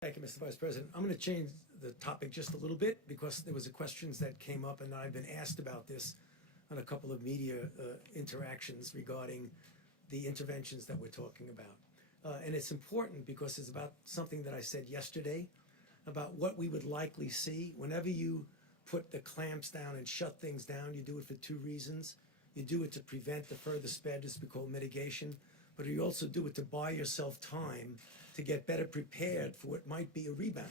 Thank you, Mr. Vice President. I'm going to change the topic just a little bit because there was a questions that came up, and I've been asked about this on a couple of media interactions regarding the interventions that we're talking about. And it's important because it's about something that I said yesterday about what we would likely see. Whenever you put the clamps down and shut things down, you do it for two reasons. You do it to prevent the further spread, this we call mitigation, but you also do it to buy yourself time to get better prepared for what might be a rebound.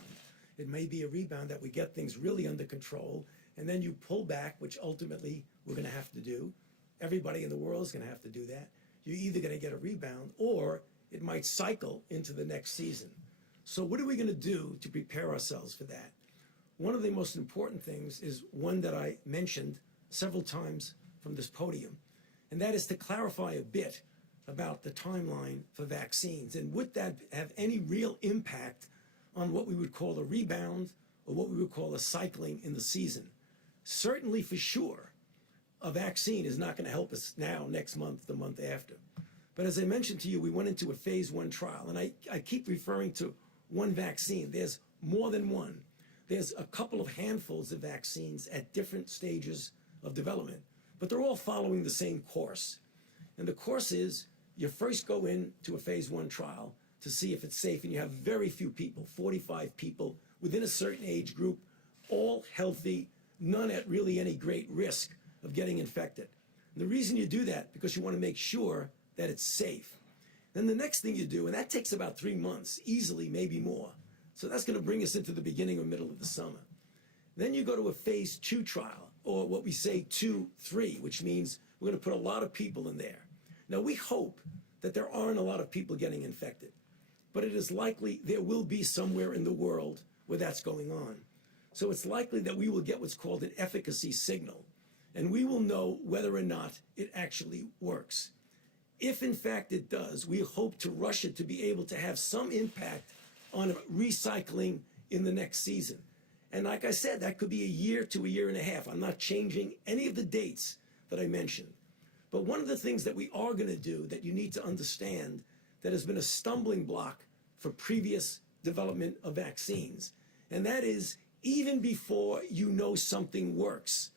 It may be a rebound that we get things really under control, and then you pull back, which ultimately we're going to have to do. Everybody in the world is going to have to do that. You're either going to get a rebound or it might cycle into the next season. So what are we going to do to prepare ourselves for that? One of the most important things is one that I mentioned several times from this podium, and that is to clarify a bit about the timeline for vaccines, and would that have any real impact on what we would call a rebound or what we would call a cycling in the season. Certainly, for sure, a vaccine is not going to help us now, next month, the month after. But as I mentioned to you, we went into a phase 1 trial, and I keep referring to one vaccine. There's more than one. There's a couple of handfuls of vaccines at different stages of development, but they're all following the same course. And the course is you first go into a phase 1 trial to see if it's safe, and you have very few people, 45 people within a certain age group, all healthy, none at really any great risk of getting infected. And the reason you do that, because you want to make sure that it's safe. Then the next thing you do, and that takes about 3 months, easily, maybe more. So that's going to bring us into the beginning or middle of the summer. Then you go to a phase 2 trial, or what we say 2-3, which means we're going to put a lot of people in there. Now, we hope that there aren't a lot of people getting infected, but it is likely there will be somewhere in the world where that's going on. So it's likely that we will get what's called an efficacy signal, and we will know whether or not it actually works. If, in fact, it does, we hope to rush it to be able to have some impact on recycling in the next season. And like I said, that could be a year to a year and a half. I'm not changing any of the dates that I mentioned. But one of the things that we are going to do that you need to understand that has been a stumbling block for previous development of vaccines, and that is even before you know something works,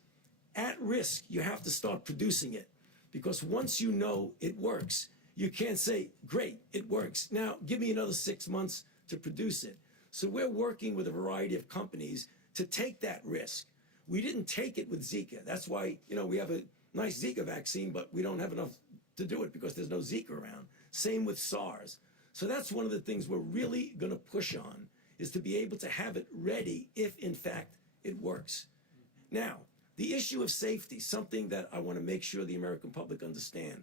at risk, you have to start producing it. Because once you know it works, you can't say, great, it works. Now, give me another 6 months to produce it. So we're working with a variety of companies to take that risk. We didn't take it with Zika. That's why, we have a nice Zika vaccine, but we don't have enough to do it because there's no Zika around. Same with SARS. So that's one of the things we're really going to push on, is to be able to have it ready if, in fact, it works. Now, the issue of safety, something that I want to make sure the American public understand.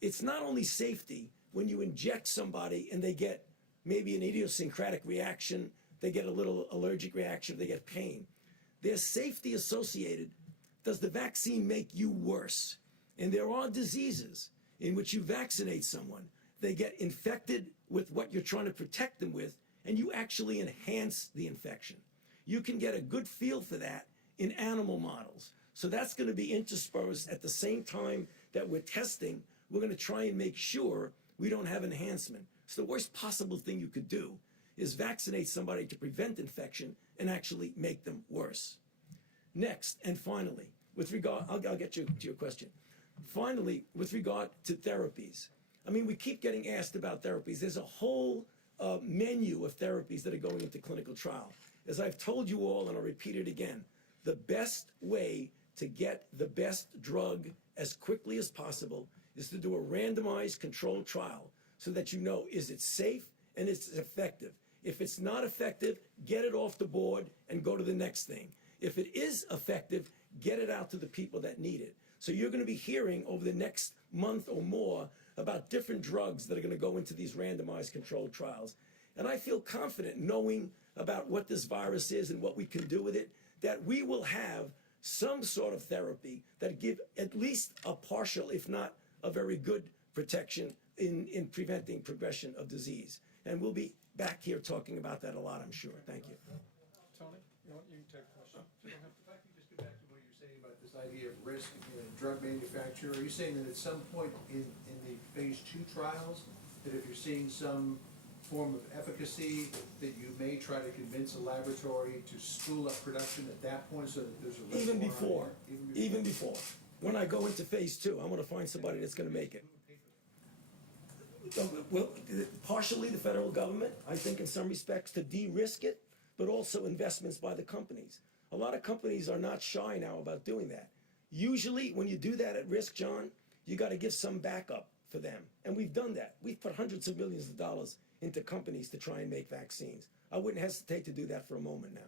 It's not only safety when you inject somebody and they get maybe an idiosyncratic reaction, they get a little allergic reaction, they get pain. There's safety associated. Does the vaccine make you worse? And there are diseases in which you vaccinate someone, they get infected with what you're trying to protect them with, and you actually enhance the infection. You can get a good feel for that in animal models. So that's going to be interspersed at the same time that we're testing. We're going to try and make sure we don't have enhancement. So the worst possible thing you could do is vaccinate somebody to prevent infection and actually make them worse. Next, and finally, with regard, I'll get you to your question. Finally, with regard to therapies. I mean, we keep getting asked about therapies. There's a whole menu of therapies that are going into clinical trial. As I've told you all, and I'll repeat it again, the best way to get the best drug as quickly as possible is to do a randomized controlled trial so that you know, is it safe and is it effective? If it's not effective, get it off the board and go to the next thing. If it is effective, get it out to the people that need it. So you're going to be hearing over the next month or more about different drugs that are going to go into these randomized controlled trials. And I feel confident knowing about what this virus is and what we can do with it, that we will have some sort of therapy that give at least a partial, if not a very good protection in preventing progression of disease. And we'll be back here talking about that a lot, I'm sure. Thank you. Tony, you can take a question. If I could just go back to what you're saying about this idea of risk, drug manufacturer, are you saying that at some point in the phase 2 trials, that if you're seeing some form of efficacy that you may try to convince a laboratory to spool up production at that point so that there's a Even reservoir? before, even before. When I go into phase 2, I wanna find somebody that's gonna make it. Well, partially the federal government, I think in some respects to de-risk it, but also investments by the companies. A lot of companies are not shy now about doing that. Usually, when you do that at risk, John, you gotta give some backup for them. And we've done that. We've put hundreds of millions of dollars into companies to try and make vaccines. I wouldn't hesitate to do that for a moment now.